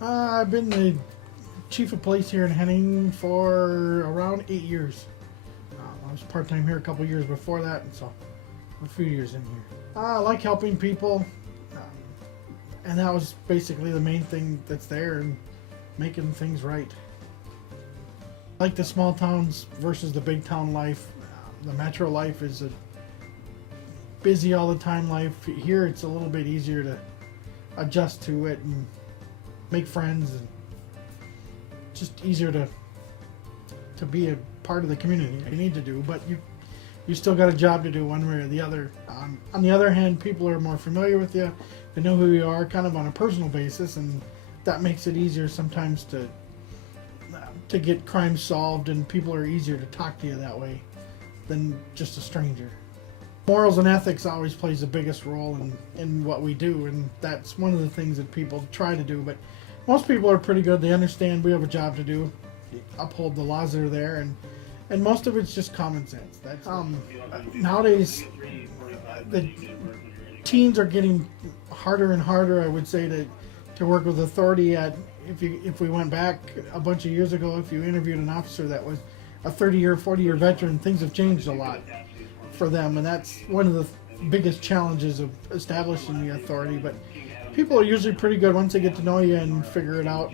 I've been the chief of police here in Henning for around 8 years. I was part-time here a couple years before that, and so a few years in here. I like helping people, and that was basically the main thing that's there, and making things right. Like the small towns versus the big town life. The metro life is a busy all the time life. Here it's a little bit easier to adjust to it and make friends, and just easier to be a part of the community. You need to do, but you still got a job to do one way or the other. On the other hand, people are more familiar with you. They know who you are kind of on a personal basis, and that makes it easier sometimes to get crime solved, and people are easier to talk to you that way than just a stranger. Morals and ethics always plays the biggest role in what we do, and that's one of the things that people try to do, but most people are pretty good. They understand we have a job to do, uphold the laws that are there, and most of it's just common sense. That's nowadays the teens are getting harder and harder, I would say, to work with authority at. If we went back a bunch of years ago, if you interviewed an officer that was a 30-year, 40-year veteran, things have changed a lot for them, and that's one of the biggest challenges of establishing the authority. But people are usually pretty good once they get to know you and figure it out.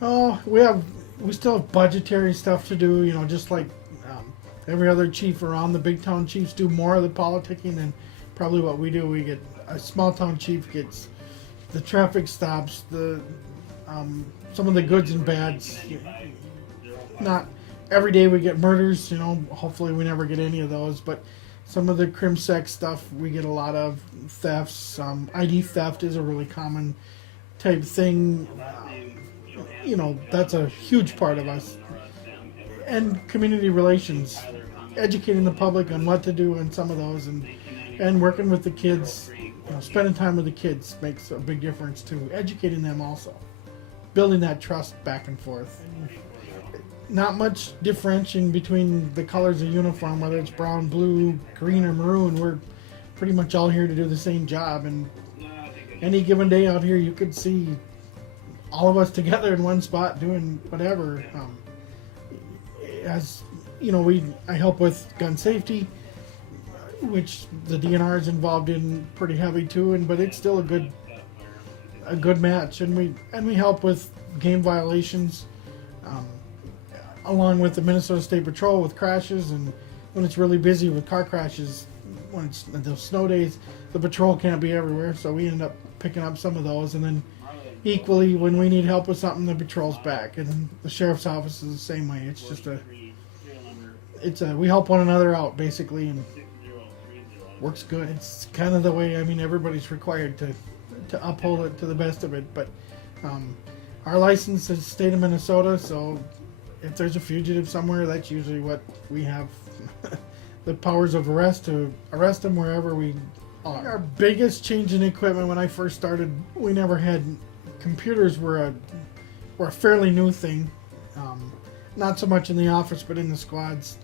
Oh, we still have budgetary stuff to do, just like every other chief around. The big town chiefs do more of the politicking than probably what we do. We get a small town chief gets the traffic stops, the some of the goods and bads. Not every day we get murders, hopefully we never get any of those, but some of the crimsec stuff we get a lot of. Thefts, ID theft is a really common type thing. That's a huge part of us. And community relations, educating the public on what to do in some of those, and working with the kids, spending time with the kids makes a big difference too. Educating them also, building that trust back and forth. Not much differentiating between the colors of uniform, whether it's brown, blue, green, or maroon. We're pretty much all here to do the same job, and any given day out here you could see all of us together in one spot doing whatever. I help with gun safety, which the DNR is involved in pretty heavy too, but it's still a good match, and we help with game violations, along with the Minnesota State Patrol with crashes, and when it's really busy with car crashes, when it's those snow days, the patrol can't be everywhere, so we end up picking up some of those, and then equally when we need help with something, the patrol's back, and the sheriff's office is the same way. It's just we help one another out basically, and works good. It's kind of the way, everybody's required to uphold it to the best of it, but our license is state of Minnesota, so if there's a fugitive somewhere, that's usually what we have the powers of arrest to arrest them wherever we are. Our biggest change in equipment, when I first started, we never had computers. Were a fairly new thing, not so much in the office but in the squads.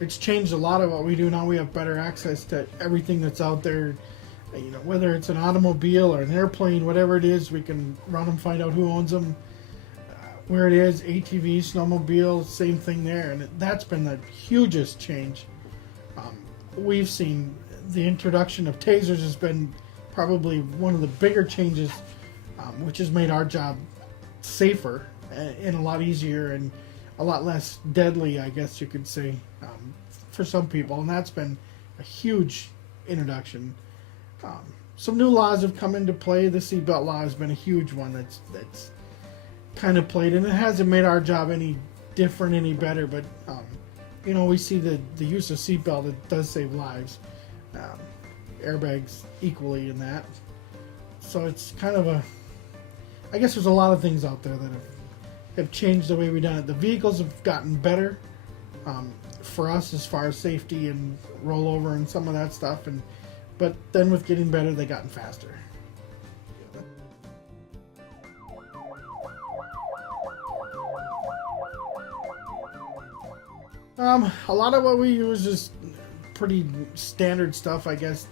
It's changed a lot of what we do now. We have better access to everything that's out there, whether it's an automobile or an airplane, whatever it is, we can run them, find out who owns them, where it is. ATV, snowmobile, same thing there, and that's been the hugest change. We've seen the introduction of tasers has been probably one of the bigger changes, which has made our job safer and a lot easier and a lot less deadly, I guess you could say, for some people, and that's been a huge introduction. Some new laws have come into play. The seatbelt law has been a huge one that's kind of played, and it hasn't made our job any different, any better, but we see the use of seatbelt, it does save lives. Airbags equally in that. So it's kind of I guess there's a lot of things out there that have changed the way we've done it. The vehicles have gotten better for us as far as safety and rollover and some of that stuff, but then with getting better, they've gotten faster. A lot of what we use is pretty standard stuff, I guess.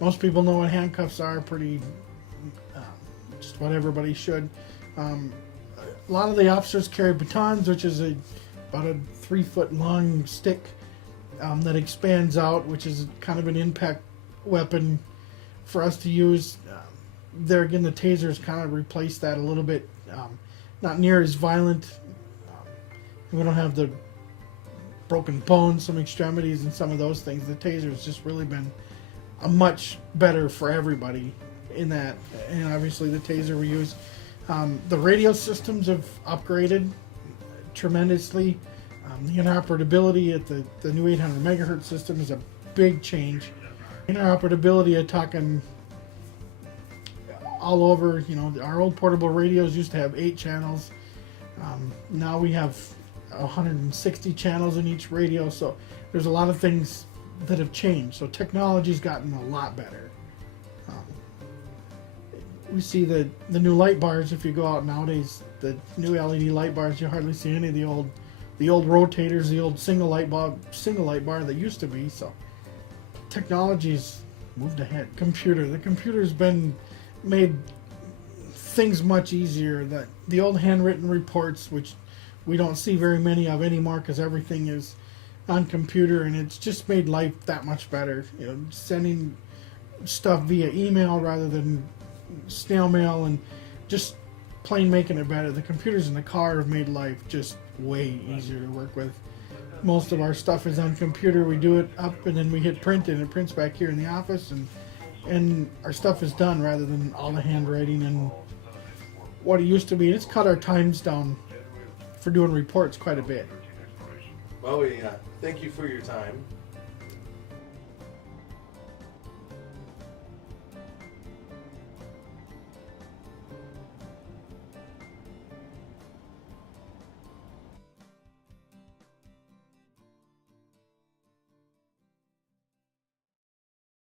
Most people know what handcuffs are, pretty just what everybody should. A lot of the officers carry batons, which is about a 3-foot long stick that expands out, which is kind of an impact weapon for us to use. There again, the tasers kind of replaced that a little bit. Not near as violent. We don't have the broken bones, some extremities, and some of those things. The taser's just really been a much better for everybody in that. And obviously the taser we use. The radio systems have upgraded tremendously. The interoperability at the new 800 megahertz system is a big change. Interoperability, I'm talking all over. You know, our old portable radios used to have 8 channels. Now we have 160 channels in each radio, so there's a lot of things that have changed. So technology's gotten a lot better. We see the new light bars. If you go out nowadays, the new LED light bars, you hardly see any of the old rotators, the old single light bar that used to be. So technology's moved ahead. The computer's been made things much easier. That the old handwritten reports, which we don't see very many of anymore because everything is on computer, and it's just made life that much better. You know, sending stuff via email rather than snail mail, and just plain making it better. The computers in the car have made life just way easier to work with. Most of our stuff is on computer. We do it up and then we hit print, and it prints back here in the office, and our stuff is done rather than all the handwriting and what it used to be. It's cut our times down for doing reports quite a bit. Well, we thank you for your time.